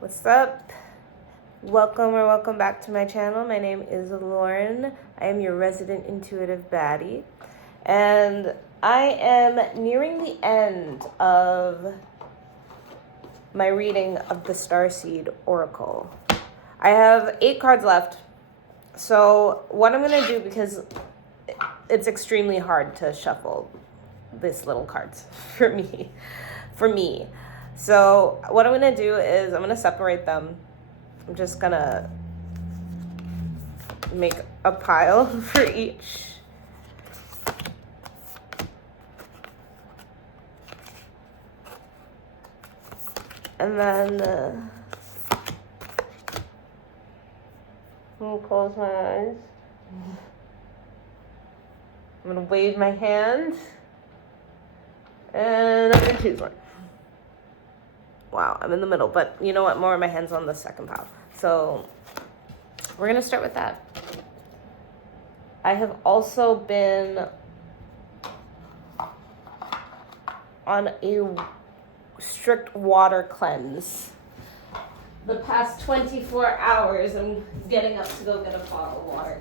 What's up? Welcome back to my channel. My name is Lauren. I am your resident intuitive baddie. And I am nearing the end of my reading of the Starseed Oracle. I have 8 cards left. So what I'm going to do, because it's extremely hard to shuffle this little cards for me. So what I'm going to do is I'm going to separate them. I'm just going to make a pile for each. And then I'm going to close my eyes. I'm going to wave my hand. And I'm going to choose one. Wow, I'm in the middle. But you know what? More of my hands on the second pile. So we're going to start with that. I have also been on a strict water cleanse. The past 24 hours, I'm getting up to go get a bottle of water.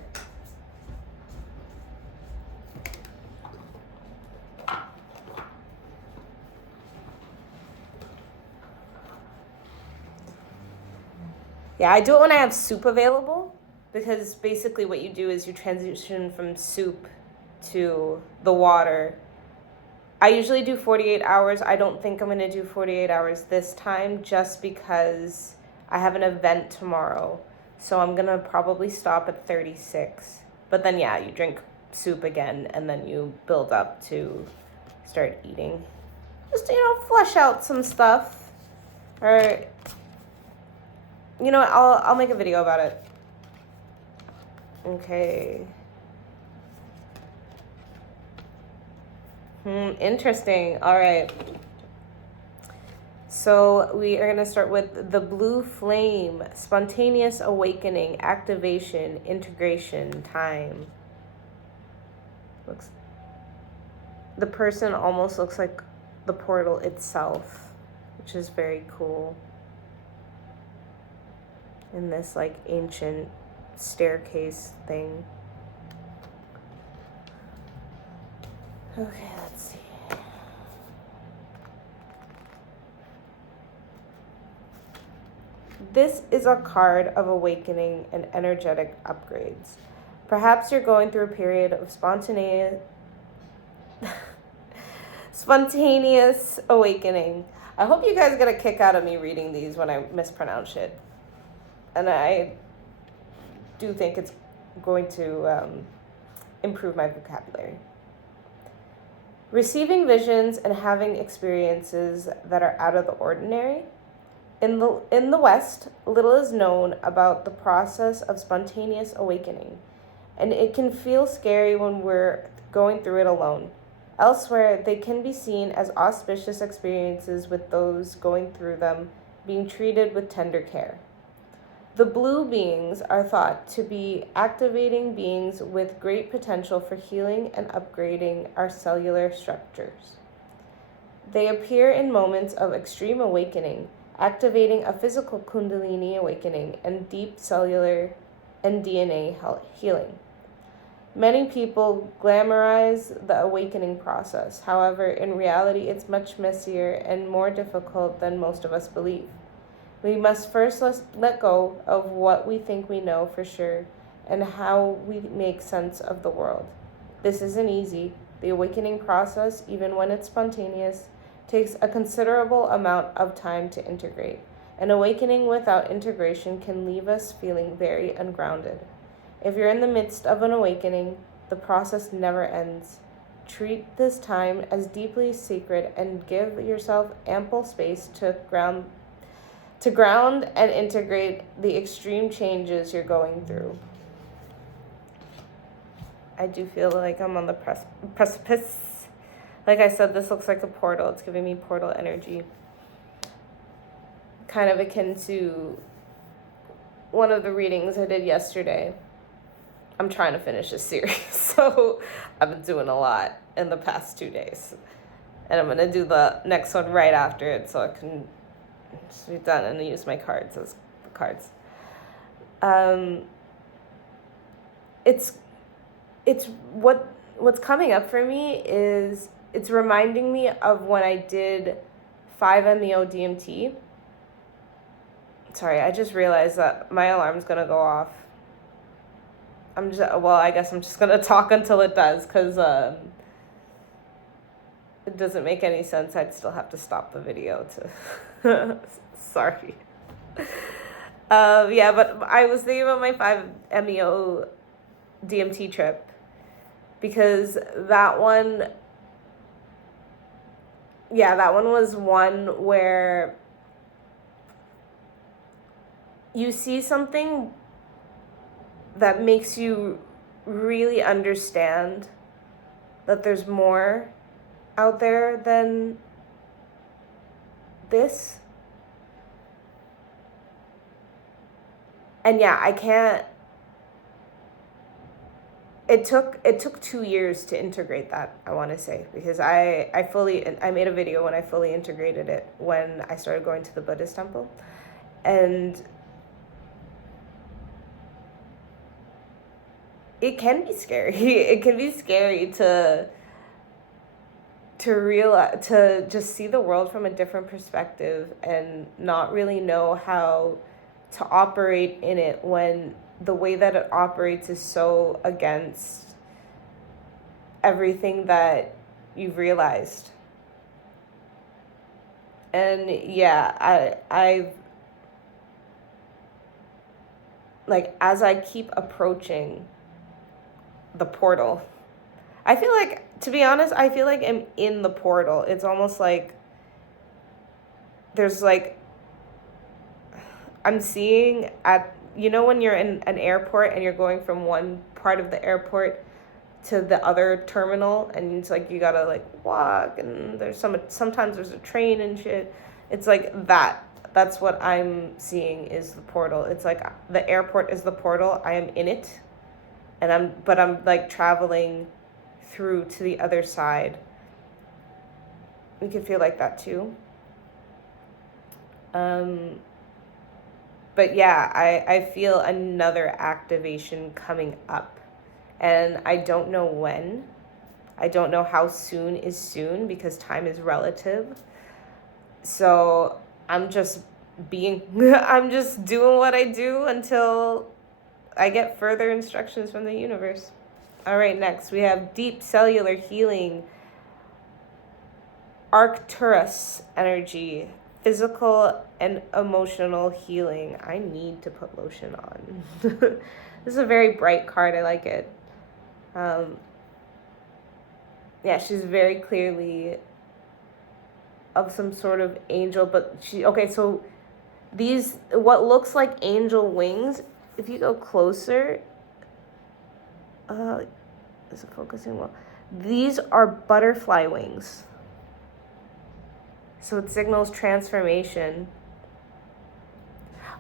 Yeah, I do it when I have soup available, because basically what you do is you transition from soup to the water. I usually do 48 hours. I don't think I'm going to do 48 hours this time, just because I have an event tomorrow. So I'm going to probably stop at 36. But then, yeah, you drink soup again, and then you build up to start eating. Just, flush out some stuff. Or, I'll make a video about it. Okay. Interesting. All right. So we are going to start with the blue flame, spontaneous awakening, activation, integration, time. The person almost looks like the portal itself, which is very cool. In this like ancient staircase thing. Okay, let's see. This is a card of awakening and energetic upgrades. Perhaps you're going through a period of spontaneous awakening. I hope you guys get a kick out of me reading these when I mispronounce it. And I do think it's going to improve my vocabulary. Receiving visions and having experiences that are out of the ordinary. In the West, little is known about the process of spontaneous awakening, and it can feel scary when we're going through it alone. Elsewhere, they can be seen as auspicious experiences, with those going through them being treated with tender care. The blue beings are thought to be activating beings with great potential for healing and upgrading our cellular structures. They appear in moments of extreme awakening, activating a physical kundalini awakening and deep cellular and DNA healing. Many people glamorize the awakening process. However, in reality, it's much messier and more difficult than most of us believe. We must first let go of what we think we know for sure and how we make sense of the world. This isn't easy. The awakening process, even when it's spontaneous, takes a considerable amount of time to integrate. An awakening without integration can leave us feeling very ungrounded. If you're in the midst of an awakening, the process never ends. Treat this time as deeply sacred and give yourself ample space to ground and integrate the extreme changes you're going through. I do feel like I'm on the precipice. Like I said, this looks like a portal. It's giving me portal energy. Kind of akin to one of the readings I did yesterday. I'm trying to finish this series, so I've been doing a lot in the past 2 days. And I'm going to do the next one right after it so I can just be done and use my cards as cards. It's what's coming up for me is it's reminding me of when I did 5-MeO DMT. Sorry, I just realized that my alarm's gonna go off. I guess I'm just gonna talk until it does, because it doesn't make any sense. I'd still have to stop the video to sorry. Yeah, but I was thinking about my 5-MeO DMT trip, because that one was one where you see something that makes you really understand that there's more out there than this. And yeah, I can't. It took 2 years to integrate that, I want to say, because I made a video when I fully integrated it when I started going to the Buddhist temple. And it can be scary. It can be scary to realize, to just see the world from a different perspective and not really know how to operate in it when the way that it operates is so against everything that you've realized. And yeah, I've like, as I keep approaching the portal, I feel like, to be honest, I feel like I'm in the portal. It's almost like there's like, I'm seeing when you're in an airport and you're going from one part of the airport to the other terminal, and it's like you gotta like walk, and sometimes there's a train and shit. It's like that. That's what I'm seeing is the portal. It's like the airport is the portal. I am in it, and I'm like traveling through to the other side. You can feel like that too. But yeah, I feel another activation coming up, and I don't know when. I don't know how soon is soon, because time is relative. So I'm just I'm just doing what I do until I get further instructions from the universe. All right, next we have deep cellular healing, Arcturus energy, physical and emotional healing. I need to put lotion on. This is a very bright card. I like it. Yeah, she's very clearly of some sort of angel, but so these, what looks like angel wings, if you go closer, is it focusing well? These are butterfly wings. So it signals transformation.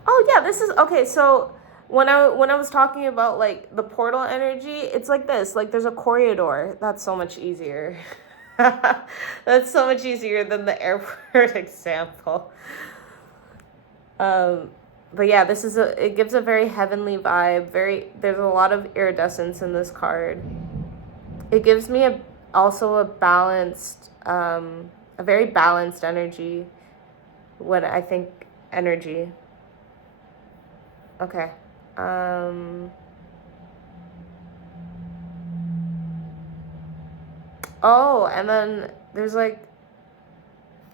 Oh yeah, this is okay. So when I was talking about like the portal energy, it's like this. Like there's a corridor. That's so much easier. That's so much easier than the airport example. But yeah, it gives a very heavenly vibe. There's a lot of iridescence in this card. It gives me also a balanced, a very balanced energy when I think energy. Okay. Oh, and then there's like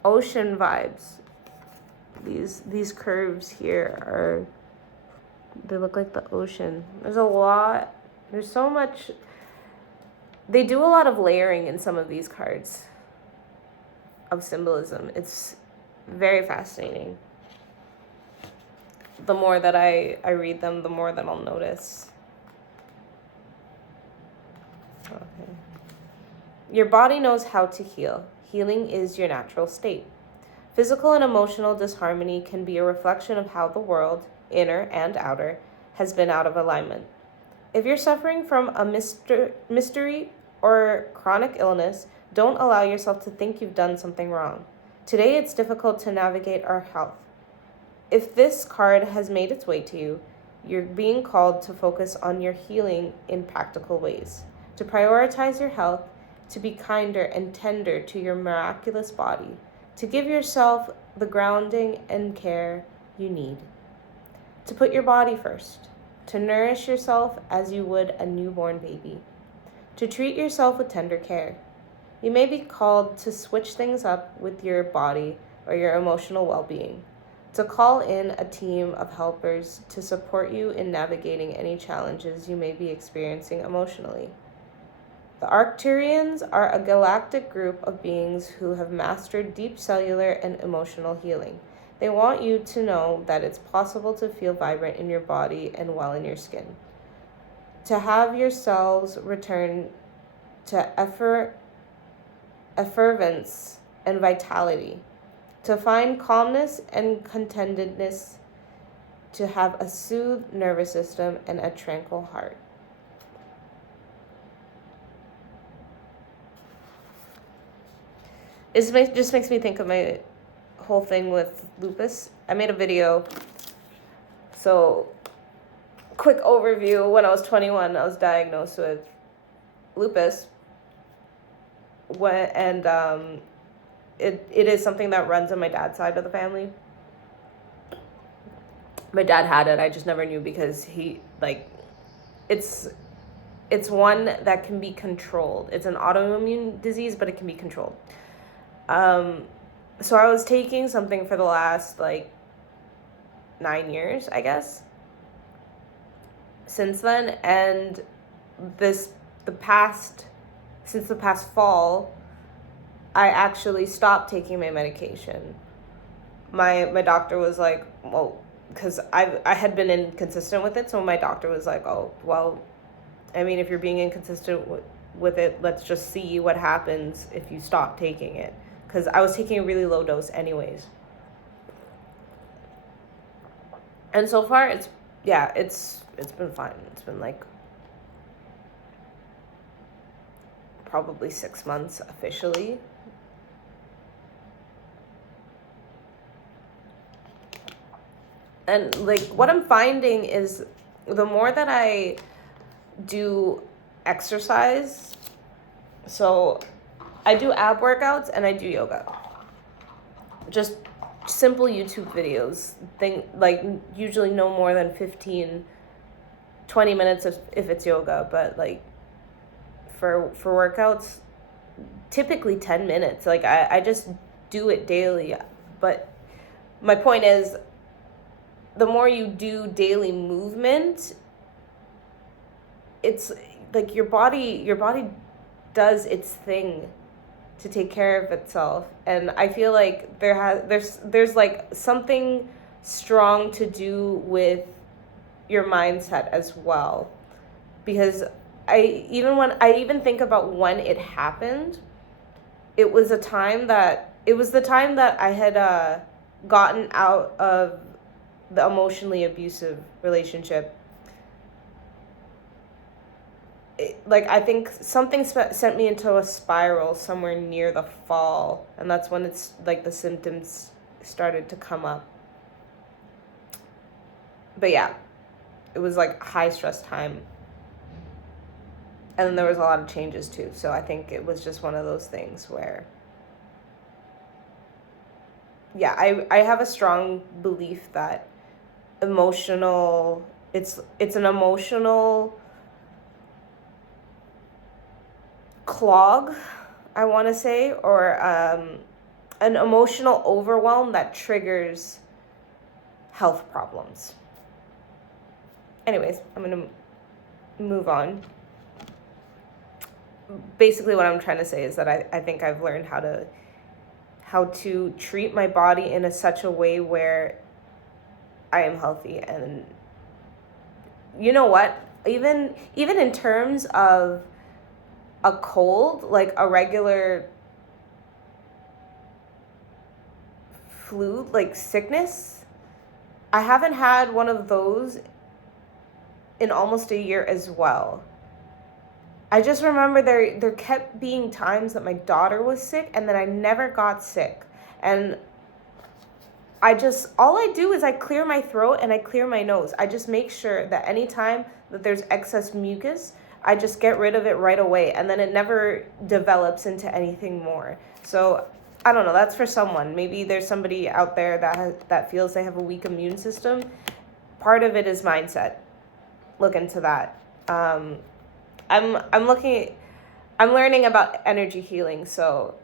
ocean vibes. These curves here they look like the ocean. There's so much. They do a lot of layering in some of these cards of symbolism. It's very fascinating. The more that I read them, the more that I'll notice. Okay. Your body knows how to heal. Healing is your natural state. Physical and emotional disharmony can be a reflection of how the world, inner and outer, has been out of alignment. If you're suffering from a mystery or chronic illness, don't allow yourself to think you've done something wrong. Today, it's difficult to navigate our health. If this card has made its way to you, you're being called to focus on your healing in practical ways, to prioritize your health, to be kinder and tender to your miraculous body, to give yourself the grounding and care you need, to put your body first, to nourish yourself as you would a newborn baby, to treat yourself with tender care. You may be called to switch things up with your body or your emotional well-being, to call in a team of helpers to support you in navigating any challenges you may be experiencing emotionally. The Arcturians are a galactic group of beings who have mastered deep cellular and emotional healing. They want you to know that it's possible to feel vibrant in your body and well in your skin, to have your cells return to effervescence and vitality, to find calmness and contentedness, to have a soothed nervous system and a tranquil heart. It just makes me think of my whole thing with lupus. I made a video. So, quick overview. When I was 21, I was diagnosed with lupus. It is something that runs on my dad's side of the family. My dad had it. I just never knew because it's one that can be controlled. It's an autoimmune disease, but it can be controlled. So I was taking something for the last 9 years, I guess, since then, and since the past fall, I actually stopped taking my medication. My doctor was like, well, because I had been inconsistent with it, so my doctor was like, oh, well, I mean, if you're being inconsistent with it, let's just see what happens if you stop taking it. Because I was taking a really low dose anyways. And so far, it's been fine. It's been probably 6 months officially. And what I'm finding is the more that I do exercise, so I do ab workouts and I do yoga. Just simple YouTube videos. Usually no more than 15, 20 minutes if it's yoga, but for workouts, typically 10 minutes. I just do it daily. But my point is, the more you do daily movement, it's your body does its thing to take care of itself. And I feel like there's something strong to do with your mindset as well, because I even think about when it happened, it was the time that I had gotten out of the emotionally abusive relationship. I think something sent me into a spiral somewhere near the fall, and that's when it's the symptoms started to come up. But yeah, it was high stress time, and then there was a lot of changes too. So I think it was just one of those things where, yeah, I have a strong belief that it's an emotional clog, I want to say, or an emotional overwhelm that triggers health problems. Anyways, I'm going to move on. Basically what I'm trying to say is that I think I've learned how to treat my body in such a way where I am healthy. And you know what? Even in terms of a cold, a regular flu, sickness, I haven't had one of those in almost a year as well. I just remember there kept being times that my daughter was sick and then I never got sick. And all I do is I clear my throat and I clear my nose. I just make sure that anytime that there's excess mucus, I just get rid of it right away, and then it never develops into anything more. So I don't know, that's for someone. Maybe there's somebody out there that feels they have a weak immune system. Part of it is mindset. Look into that. I'm learning about energy healing, so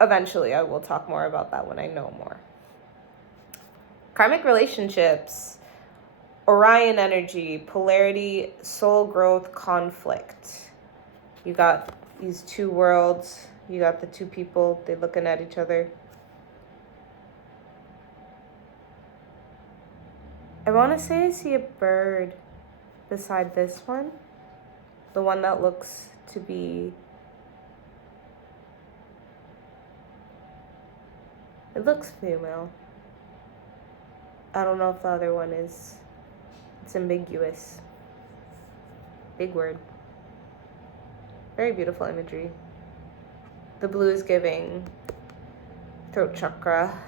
eventually I will talk more about that when I know more. Karmic relationships, Orion energy, polarity, soul growth, conflict. You got these two worlds. You got the two people, they're looking at each other. I want to say I see a bird beside this one. The one that looks to be... It looks female. I don't know if the other one is. It's ambiguous. Big word. Very beautiful imagery. The blue is giving throat chakra.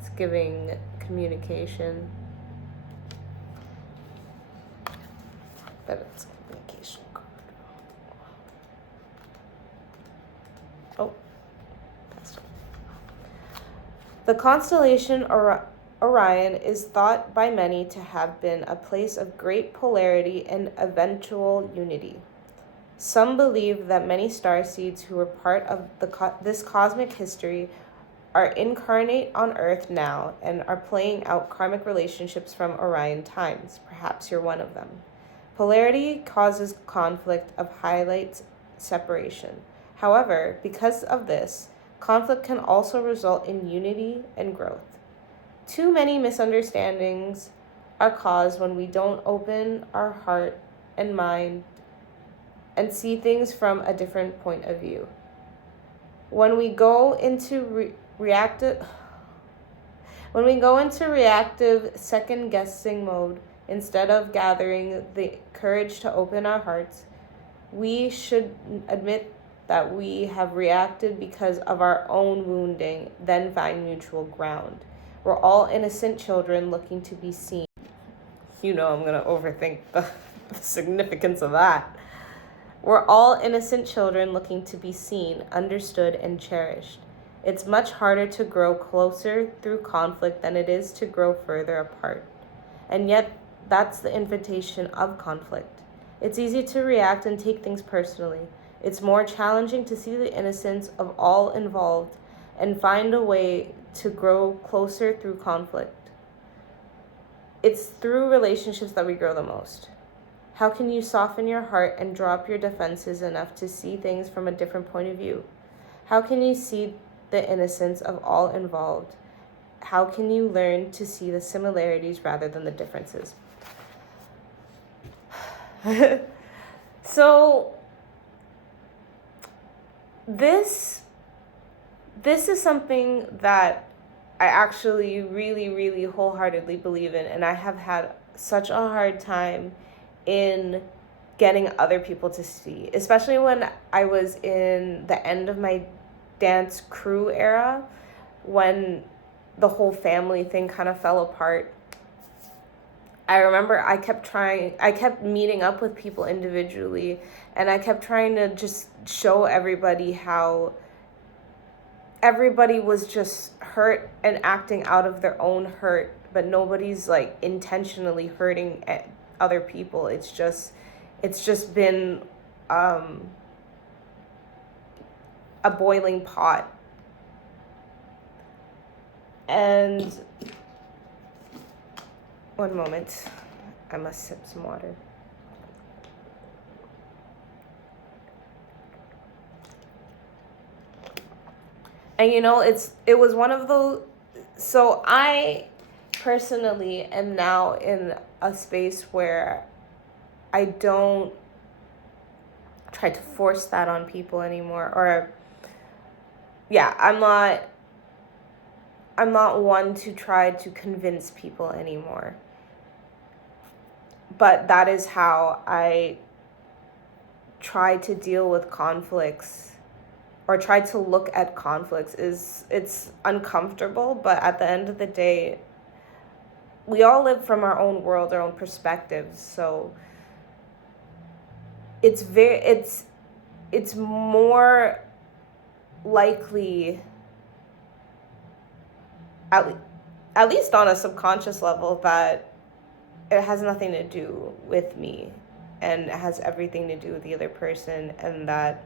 It's giving communication. But it's communication card. Oh. The constellation Orion is thought by many to have been a place of great polarity and eventual unity. Some believe that many starseeds who were part of this cosmic history are incarnate on Earth now and are playing out karmic relationships from Orion times. Perhaps you're one of them. Polarity causes conflict of highlights separation. However, because of this, conflict can also result in unity and growth. Too many misunderstandings are caused when we don't open our heart and mind and see things from a different point of view. When we go into reactive second-guessing mode, instead of gathering the courage to open our hearts, we should admit that we have reacted because of our own wounding, then find mutual ground. We're all innocent children looking to be seen. You know I'm going to overthink the significance of that. We're all innocent children looking to be seen, understood, and cherished. It's much harder to grow closer through conflict than it is to grow further apart. And yet, that's the invitation of conflict. It's easy to react and take things personally. It's more challenging to see the innocence of all involved and find a way to grow closer through conflict. It's through relationships that we grow the most. How can you soften your heart and drop your defenses enough to see things from a different point of view? How can you see the innocence of all involved? How can you learn to see the similarities rather than the differences? So this is something that I actually really, really wholeheartedly believe in, and I have had such a hard time in getting other people to see, especially when I was in the end of my dance crew era, when the whole family thing kind of fell apart. I remember I kept meeting up with people individually, and I kept trying to just show everybody how everybody was just hurt and acting out of their own hurt, but nobody's like intentionally hurting other people. It's just been a boiling pot. And one moment, I must sip some water. And you know, it was one of those. So I personally am now in a space where I don't try to force that on people anymore. Or yeah, I'm not one to try to convince people anymore. But that is how I try to deal with conflicts or try to look at conflicts it's uncomfortable, but at the end of the day, we all live from our own world, our own perspectives. So it's more likely, at least on a subconscious level, that it has nothing to do with me and it has everything to do with the other person, and that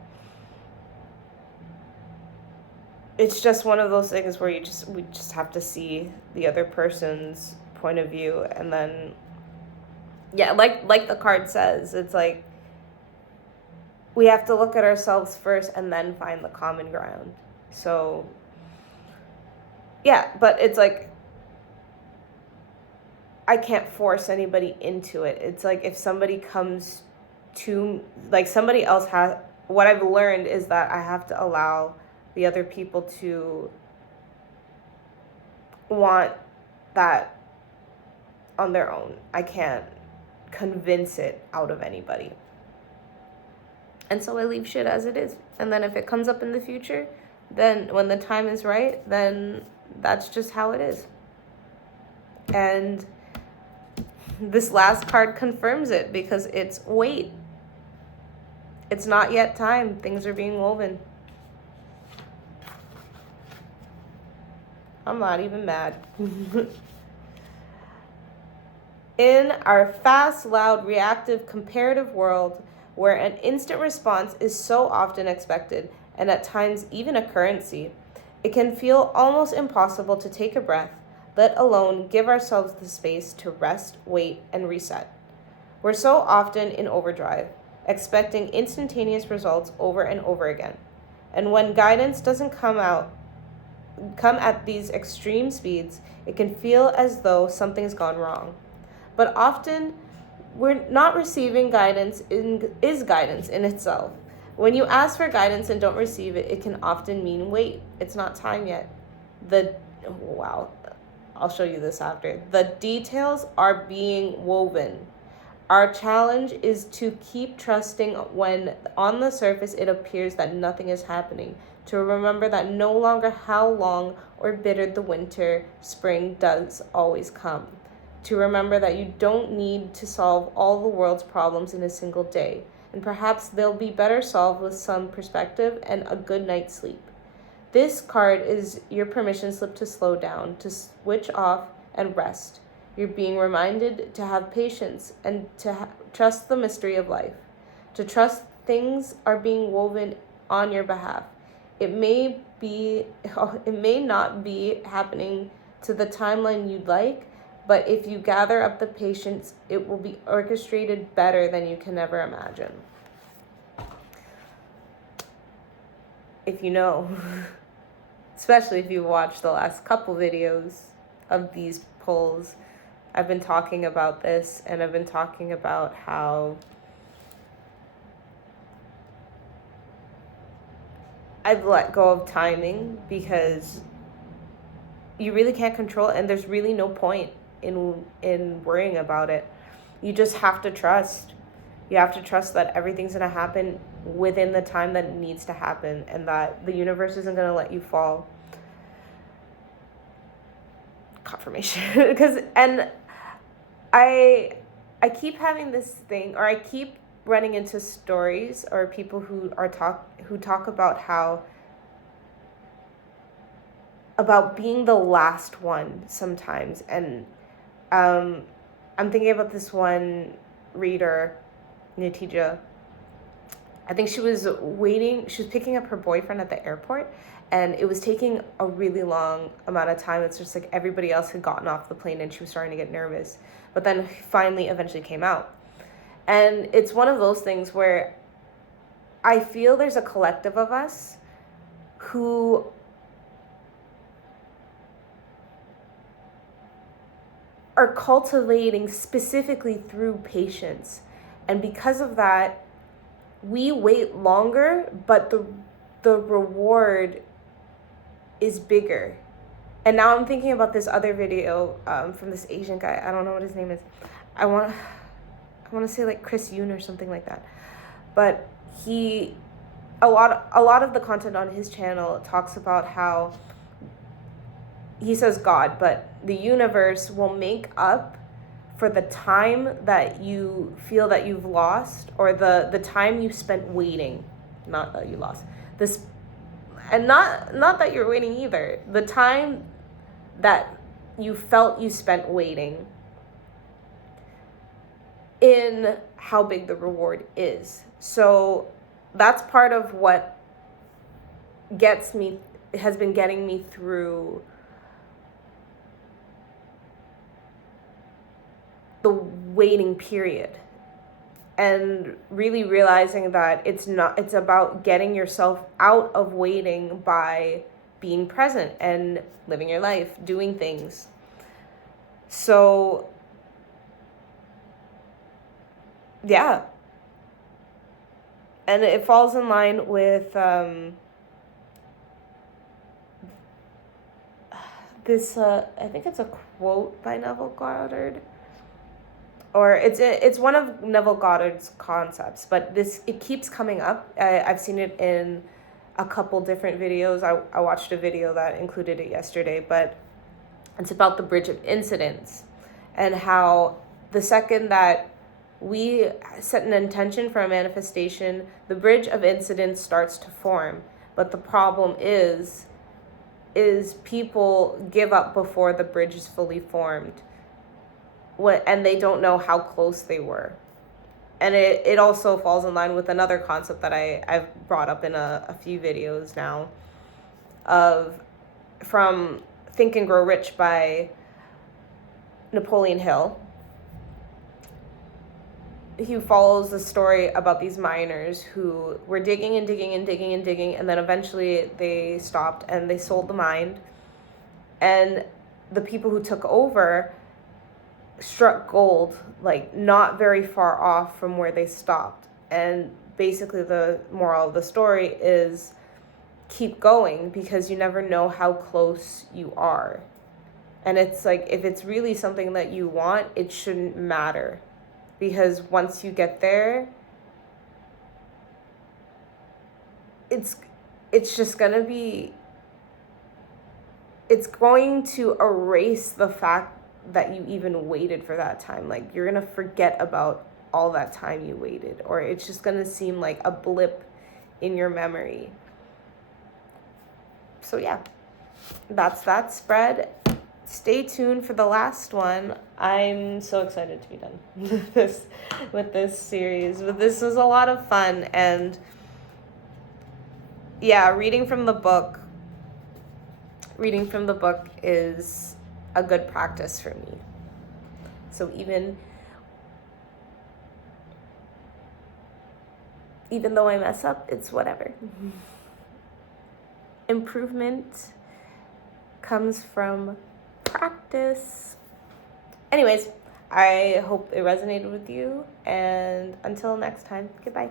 it's just one of those things where we just have to see the other person's point of view, and then like the card says, it's like we have to look at ourselves first and then find the common ground. So yeah, but it's like I can't force anybody into it. It's like if somebody comes to, like, somebody else has, what I've learned is that I have to allow the other people to want that on their own. I can't convince it out of anybody. And so I leave shit as it is. And then if it comes up in the future, then when the time is right, then that's just how it is. And this last card confirms it, because it's wait. It's not yet time. Things are being woven. I'm not even mad. In our fast, loud, reactive, comparative world, where an instant response is so often expected, and at times even a currency, it can feel almost impossible to take a breath, let alone give ourselves the space to rest, wait, and reset. We're so often in overdrive, expecting instantaneous results over and over again. And when guidance doesn't come at these extreme speeds, it can feel as though something's gone wrong. But often, we're not receiving guidance is guidance in itself. When you ask for guidance and don't receive it, it can often mean wait, it's not time yet. I'll show you this after. The details are being woven. Our challenge is to keep trusting when on the surface it appears that nothing is happening. To remember that no longer how long or bitter the winter, spring does always come. To remember that you don't need to solve all the world's problems in a single day, and perhaps they'll be better solved with some perspective and a good night's sleep. This card is your permission slip to slow down, to switch off and rest. You're being reminded to have patience and to trust the mystery of life, to trust things are being woven on your behalf. It may not be happening to the timeline you'd like, but if you gather up the patience, it will be orchestrated better than you can ever imagine. If you know, especially if you watched the last couple videos of these polls, I've been talking about this, and I've been talking about how I've let go of timing, because you really can't control it, and there's really no point in worrying about it. You just have to trust. You have to trust that everything's going to happen within the time that it needs to happen, and that the universe isn't going to let you fall. Confirmation. And I keep having this thing, or I keep running into stories or people who talk about being the last one sometimes. And I'm thinking about this one reader, Natija. I think she was picking up her boyfriend at the airport, and it was taking a really long amount of time. It's just like everybody else had gotten off the plane and she was starting to get nervous. But then eventually came out. And it's one of those things where I feel there's a collective of us who are cultivating specifically through patience. And because of that, we wait longer, but the reward is bigger. And now I'm thinking about this other video from this Asian guy. I don't know what his name is. I want to say like Chris Yoon or something like that. But a lot of the content on his channel talks about how he says God, but the universe will make up for the time that you feel that you've lost, or the time you spent waiting, not that you lost this, and not that you're waiting either, the time that you felt you spent waiting, in how big the reward is. So that's part of what has been getting me through the waiting period, and really realizing that it's about getting yourself out of waiting by being present and living your life, doing things. So yeah, and it falls in line with this I think it's a quote by Neville Goddard, or it's one of Neville Goddard's concepts, but it keeps coming up. I've seen it in a couple different videos. I watched a video that included it yesterday, but it's about the bridge of incidents, and how the second that we set an intention for a manifestation, the bridge of incidents starts to form. But the problem is people give up before the bridge is fully formed, and they don't know how close they were. And it also falls in line with another concept that I've brought up in a few videos now, from Think and Grow Rich by Napoleon Hill. He follows the story about these miners who were digging and digging and digging and digging, and then eventually they stopped and they sold the mine. And the people who took over struck gold, like not very far off from where they stopped. And basically the moral of the story is keep going, because you never know how close you are. And it's like, if it's really something that you want, it shouldn't matter. Because once you get there, it's just going to erase the fact that you even waited for that time. Like, you're going to forget about all that time you waited, or it's just going to seem like a blip in your memory. So yeah, that's that spread. Stay tuned for the last one. I'm so excited to be done with this series. But this was a lot of fun, and yeah, reading from the book is a good practice for me. So even though I mess up, it's whatever. Improvement comes from practice. Anyways, I hope it resonated with you, and until next time, goodbye.